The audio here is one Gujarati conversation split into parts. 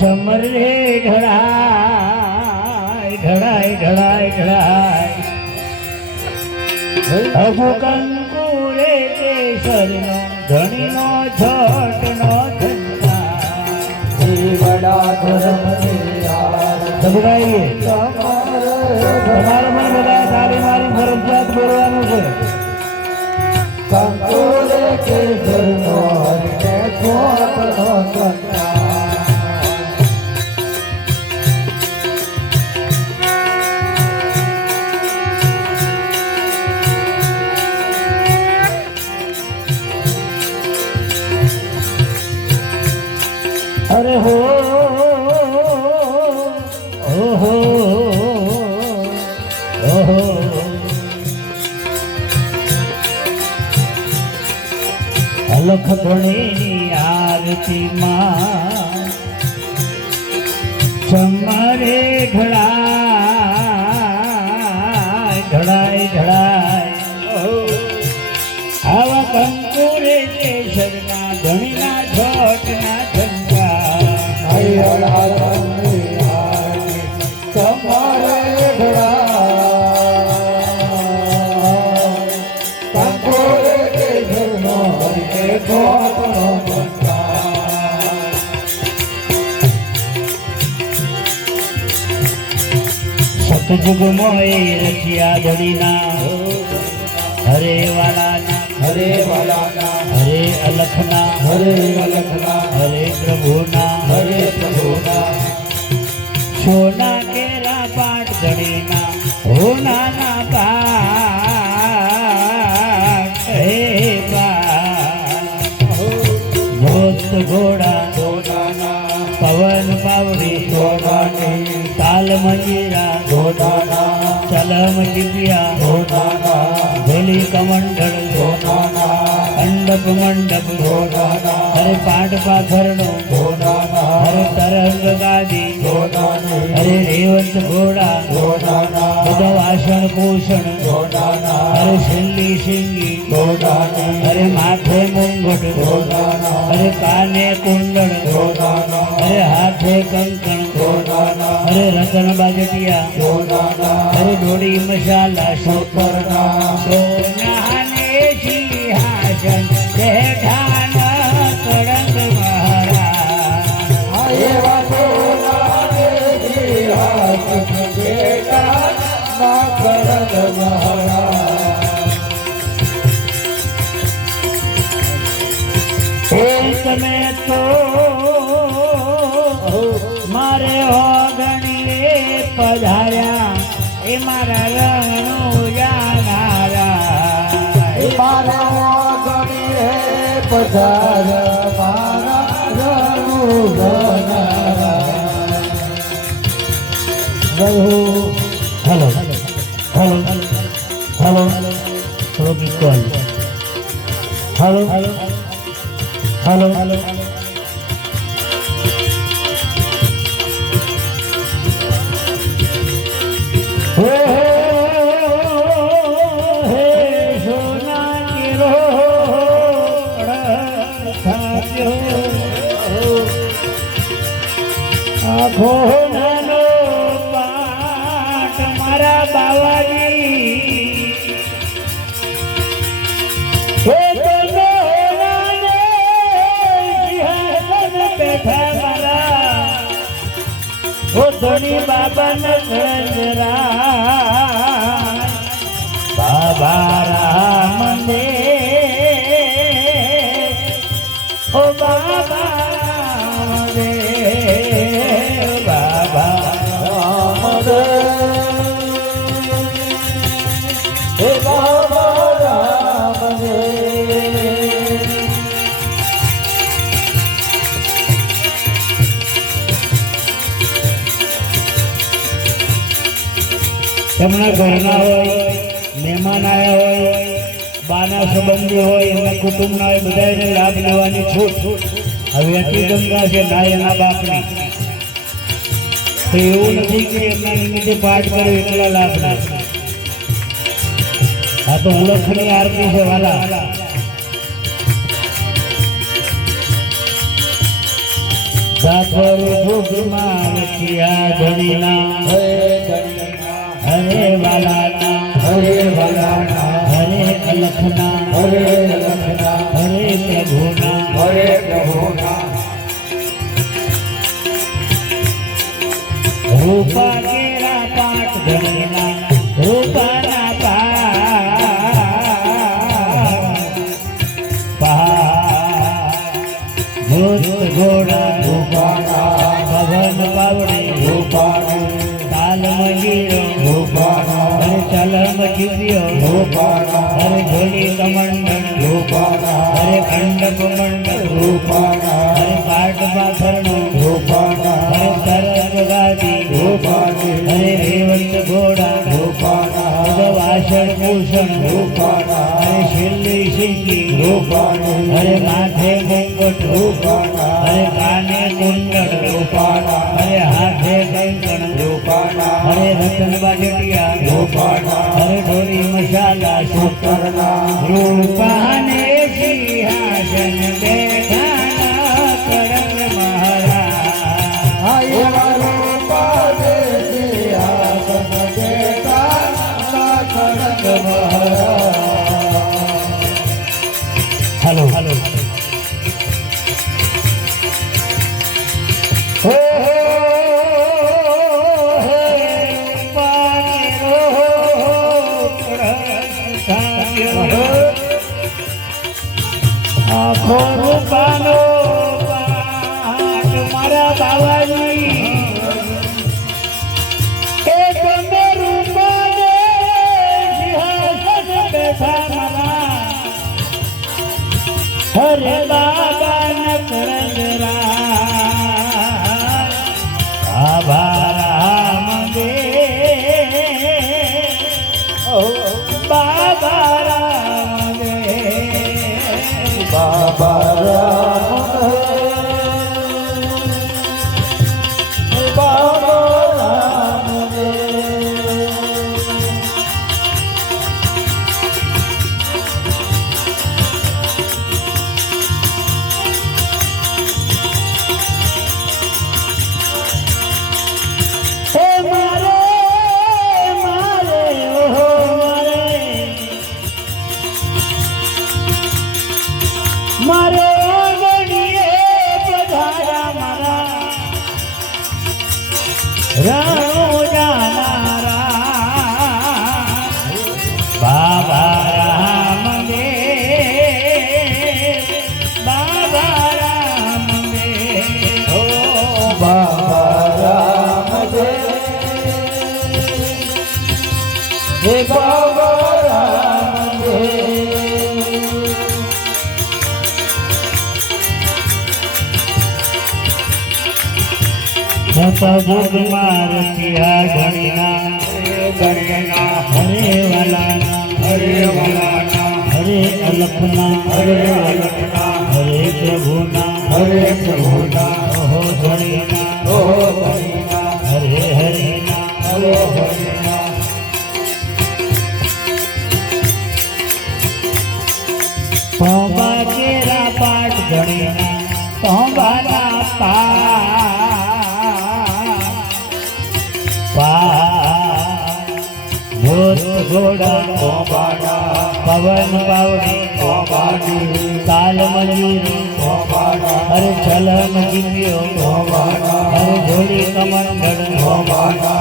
ચમર રે ઢળાય ઢળાય ઢળાય ઢળાય અભુ કંકુ રે કેસરનો ધણીનો છોટનો વડા ધર્મ તમારે મને બધા તારી મારી ફરજિયાત બોલવાનું છે. કંકુરે કેસરનો હરિને છોટનો સંતાન. અરે હો ઓહો ઓહો અલખ ધણીની આરતીમાં ચમરે ઢળાય ઢળાય ઢળાય આવા કંકુરે કેસરના ધણીના છોટના સતજુગમોય રચિયા ધડીના હરે વાલાના હરે વાલાના હરે અલખના હરે અલખના હરે પ્રભુના હરે પ્રભુના સોના કેરા પાટ ધડીના હોનાના પાટ હે ભોત ઘોડા સોનાના પવન પાવડી સોનાની તાલ મંજીરા સોનાના ચલમ જીવ્યા સોનાના ભોલી કમંડળ સોનાના મંડપ મંડપ સોનાના હરે પાટ પાથરણો સોનાના હરે તરંગ ગાદી સોનાની હરે રેવંત ઘોડા સોનાના બધા વાસણ ભૂષણ સોનાના હરે શિલ્લી શિંગી સોનાની હરે માથે મુંગટ સોનાના હરે કાને કુંડળ સોનાના હરે હાથે કંકણ સોનાના હરે રતન બાજટિયા સોનાના હરે ડોડી મસાલા શોકરના સોનાને સિંહાસન બેઠાન કડંગ મહારાજ એવા સોનાને સિંહાસન બેઠા ના કડંગ મહારાજ. તમે તો મારે હોગણીએ પધાર્યા એ મારા રણનું જાનારા મારા ગણીએ પધાર મારા રણું ગનારા. હેલો હેલો હેલો થોડો ગીત હેલો હેલો હેલો હેલો હે હે સોના કેરો આખો નાનો પાટ મારા બાવાજી બેઠા મારા ઓ ધણી બાબા નગરા બાબા રામ દે ઓ બાબા રામ દે બાબા રામ દે હે બાબા રામ દે. એમના ઘરના હોય મહેમાન આવ્યા હોય બાના સંબંધી હોય એમના કુટુંબના હોય બધાને લાભ લેવાની છૂટ. હવે અતિ ગંગા છે ના એના બાપની તો એવું નથી કે એમના નિમિત્તે પાઠ કર્યો એટલા લાભ ના. આ તો ઉલખની આરતી છે વાલા. જાફર જોગમાં રચિયા ધણીના હે ધણીના હરે વાલાના હરે વાલાના હરે અલખના હરે લખના હરે પ્રભુના હરે પ્રભુના રૂપા કેરા પાઠ ધણીના રૂપાના જોત ઘોડા રૂપાના પવન પાવડી રૂપાના તાલ મંગીરો રૂપાના હરે ચલમ ચીપ્યો રૂપાના હરે ઢોલી કમંડળ રૂપાના હરે અંડપ મંડળ રૂપાના હરે પાટ પાથરણો રૂપાના હરે સરસ ગાદી રૂપાની હરે રેવંત ઘોડા રૂપાના વાસણ ભૂષણ રૂપાના હરે શિલ્લી સિંગી રૂપાની હરે માથે મુંગટ રૂપાના હરે કાને કુંડળ રૂપાના હરે હાથે કંકણ રૂપાના હરે રતન બાજટિયા રૂપાના હરે ઢોરી મસાલા સૂતરના રૂપાને સિંહાસન બેઠાના કરંગ મહારાજ એવા રૂપાને સિંહાસન બેઠાના કરંગ મહારાજ હાલો હાલો હો આખો રૂપાનો પાઠ મારા બાવાજી એ તમે રૂપાને સિંહાસન બેઠા મારા હરે બાબા નકરંગરા બાબા રામ દે બાબા રામ દે બાબા રામ બાબા રામ હે મારે મારે ઓહો મારે મારે આંગણીએ પધારા મારા રાણો જાનારા બાબા રામ દે બાબા રામ દે ઓ બાબા રામ દે હે બાબા રામ દે સતભોગમાં રચિયા ઘણીના ગણના હરે વાલાના હરે વાલાના હરે અલખના હરે લખના હરે પ્રભુના હરે પ્રભુના ઓહો ઘણીના ઓ ધણીના હરે હરિના હરે હરિના તોબા કેરા પાઠ ઘણીના તોબાના જોત ઘોડા બાબા પવન પાવડી બાબાની તાલ મંજૂરો બાબા હરે છલમ જીવ્યો બાબા હરે ઢોલી કમંડળ બાબા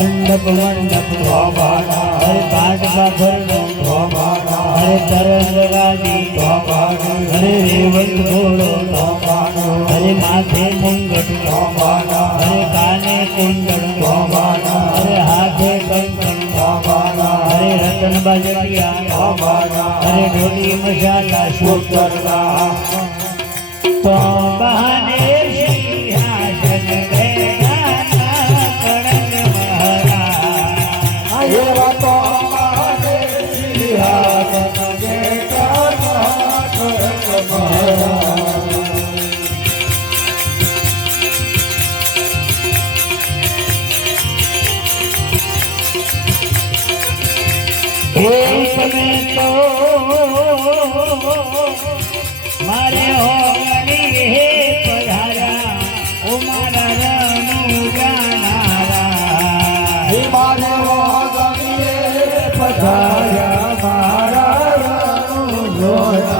અંડપ મંડપ બાબા હરે પાઠ પાથરણો બાબા હરે તરંગ ગાદી બાબા હરે રેવંત ઘોડો બાબા હરે માથે મુંગટ બાબા હરે કાને કુંડળ બાબા હરે હાથે કંકણ બાબા હરે રતન બાજટિયા બાબા હરે ઢોલી મસાલા સૂતરના તો બહાને સિંહાસન બેઠાના કરંગ મહારાજ એવા તો મારે સિંહાસન બેઠાના કરંગ મહારાજ તમે તો મારે હોગણી હે પધારા પધાર્યા મારા રાણુ જોયા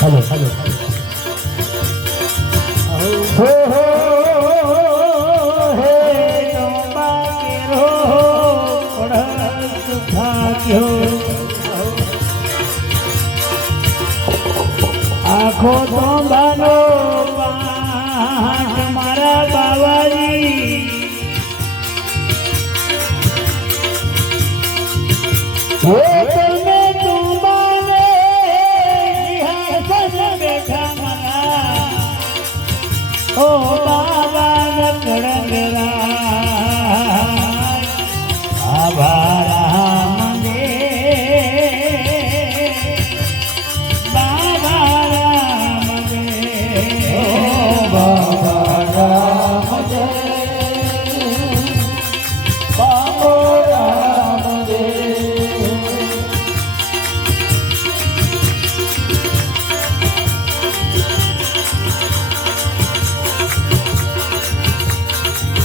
हेलो हेलो हो हे नंबा केरो पढ़त भाग्यो आखो तो बानो पाठ मारा बाबाजी हो तने तुम्बाने सिंहासन बैठा मरा ओ बाबा नकड़गरा आभारा मंदे बाबा राम दे ओ બાબા રામ જય બાબો રામ દે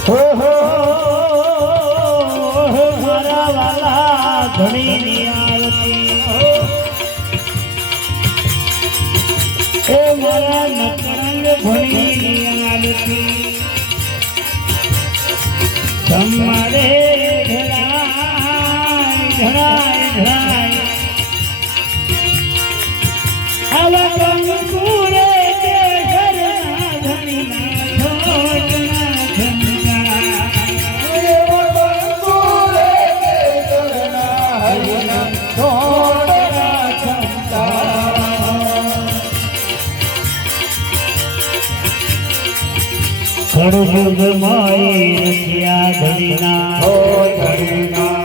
हो मारा वाला धनी ની આરતી એ મારા નકરંગ ધણી ની આરતી તમારે ઢળાય ઢળાય ઢળાય આવા કંકુરે કે ઘરના ધણીના છોટના છંદા કડયુગ માઈ રસિયા ધણીના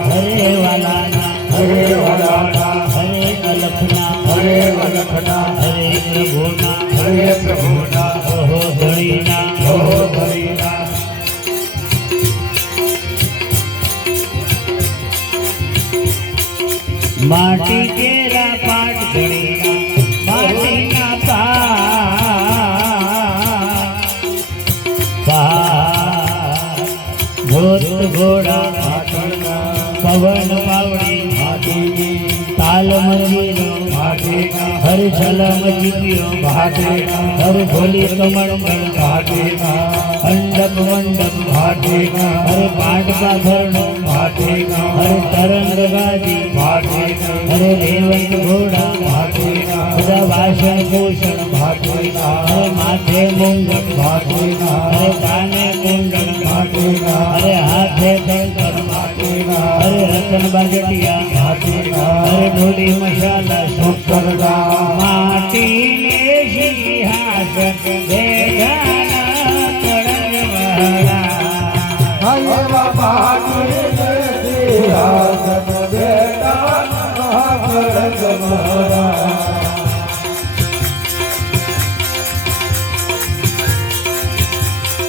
હરે વાલાના હરે વાલાના હરે અલખના હરે વલખના હરે પ્રભુના હરે પ્રભુના ઓહો ધણીના ઓહો હરિના માટી કેરા પાટ ધણીના માટીના પા ભૂત ઘોડા પાટણના પવન પાવડી માટીની તાલ મંદિરો માટીના હર છલમ જીવ્યો માટીના હર ભોલી કમંડળ માટીના મંડપ મંડપ માટીના હર પાટકા ઘરણો માટીના હર તરંગ ગાદી માટીના હર રેવંત ઘોડા માટીના બધા વાસણ ભૂષણ માટીના હર માથે મુંગટ માટીના હર કાને કુંડળ માટીના હરે હાથે કંકર માટીના હરે રતન બાજટિયા માટીના હરે ઢોલી મસાલા સુતરડા માટીને સિંહાસન ભેગાના કળંગવાળા હરે બાપાને સિંહાસન બેટા મહાકળંગ મહારા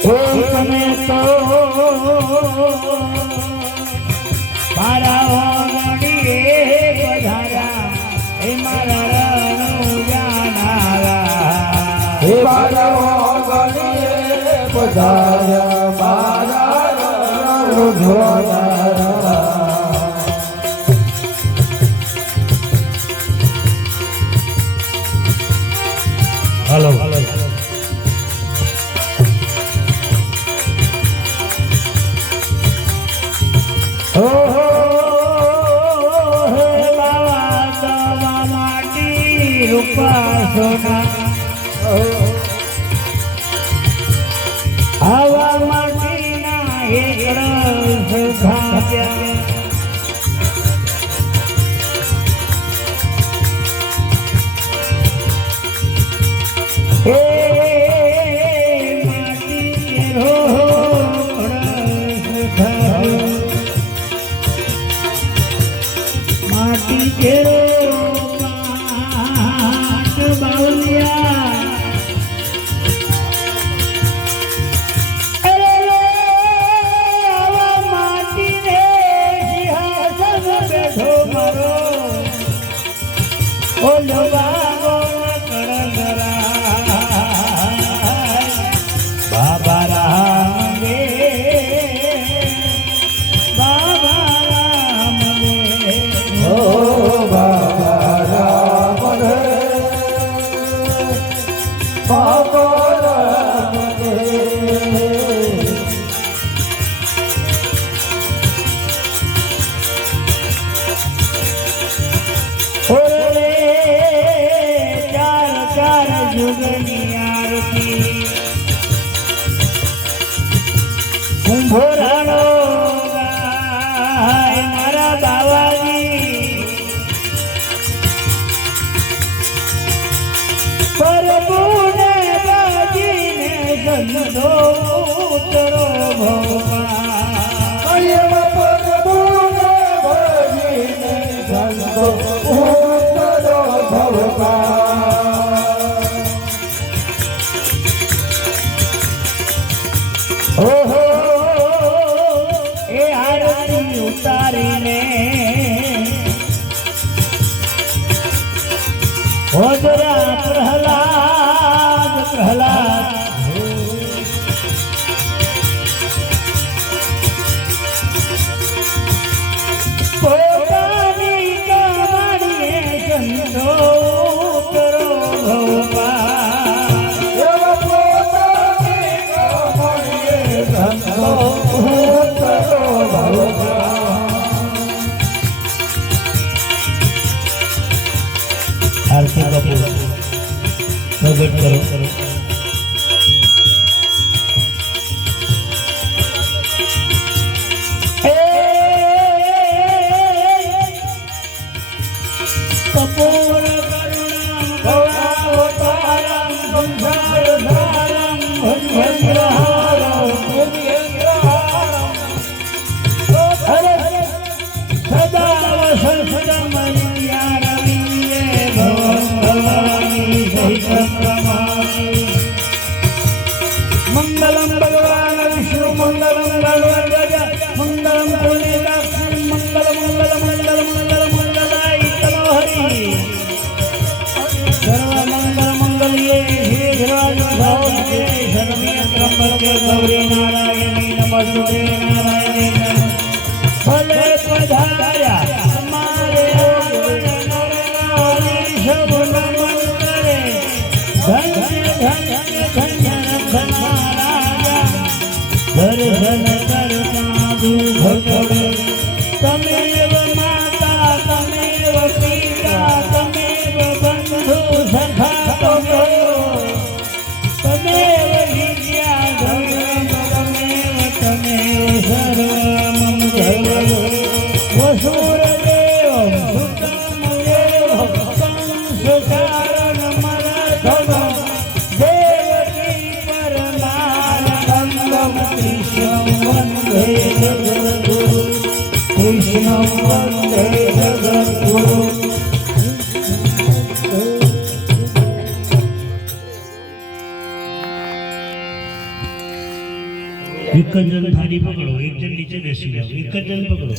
તમે તો મારા ઓગણીએ પધારા એ મારા રણુ જાનારા હે મારા ગણીએ પધાર્યા મારા રણુ જોનારા હલો હલો ઓહો હે બાવા દવા માટી રૂપા સોના આવા માટીના એકડ સુખાવ્યા હે માટી કેરો માટી કેરો પાટ બાવલિયા ઓલવાગો કરગરા બાબા રામ રે બાબા રામ રે ઓ બાબા રામ રે બાબા રામ રે ઓરે ચાર ચાર જુગની આરતી કુંભોરાનો ગાય મારા બાવાજી પ્રભુને બાજીને સંતો ઉતરો ભગવાન એમ પ્રભુને ભજીને સંતો ઉતરો ભગવાન ઓહો એ આરતી ઉતારીને ઓજરા પ્રહલાદ પ્રહલાદ પોતાની કમાડીએ સંતો ઉતરો ભગવાન એમ પોતાની કમાણીએ સંતો ઉતરો ભગવાન આરતી કપૂર પ્રગટ કરો કપૂર કરુણામ ભવાવતારમ સંસારધારમ ભજેન્દ્રહારમ હરે સદા વસંતમન્યારવિંદે ભવં ભવાની સહિતં પ્રમામી મંગલમ ભગવાન વિષ્ણુ મંગલમ ભગવાન ગજા મંગલમ પુણ્યદાક્ષી મંગલ મંગલ મંગલ મંગલ મંગલાય તનો હરિ સર્વ મંગલ મંગલ્યે શ્રી ધીરાજે શરણ્ય ત્રંબકે ગૌરી નારાયણી નમસ્તે નારાયણે ભલે પધાર્યા અમારે નરનારી સૌ નમન કરે ધન્ય ધન્ય ધન્ય રખનારા દર્શન કરતા દુઃખ કરે તમેવ માતા તમેવ પિતા તમેવ બંધુ સખા તમેવ વિદ્યા ધર્મ તમેવ સર્વ મંગલ વસુરદેવ સુતમ દેવ કંસચારણ મરધમ દેવકી પરમાનંદમ કૃષ્ણં વંદે જગદ્ગુરુ કૃષ્ણં વંદે જગદ્ગુરુ એક જ જણ થાળી પકડો એક જણ નીચે બેસી જાઓ એક જ જણ પકડો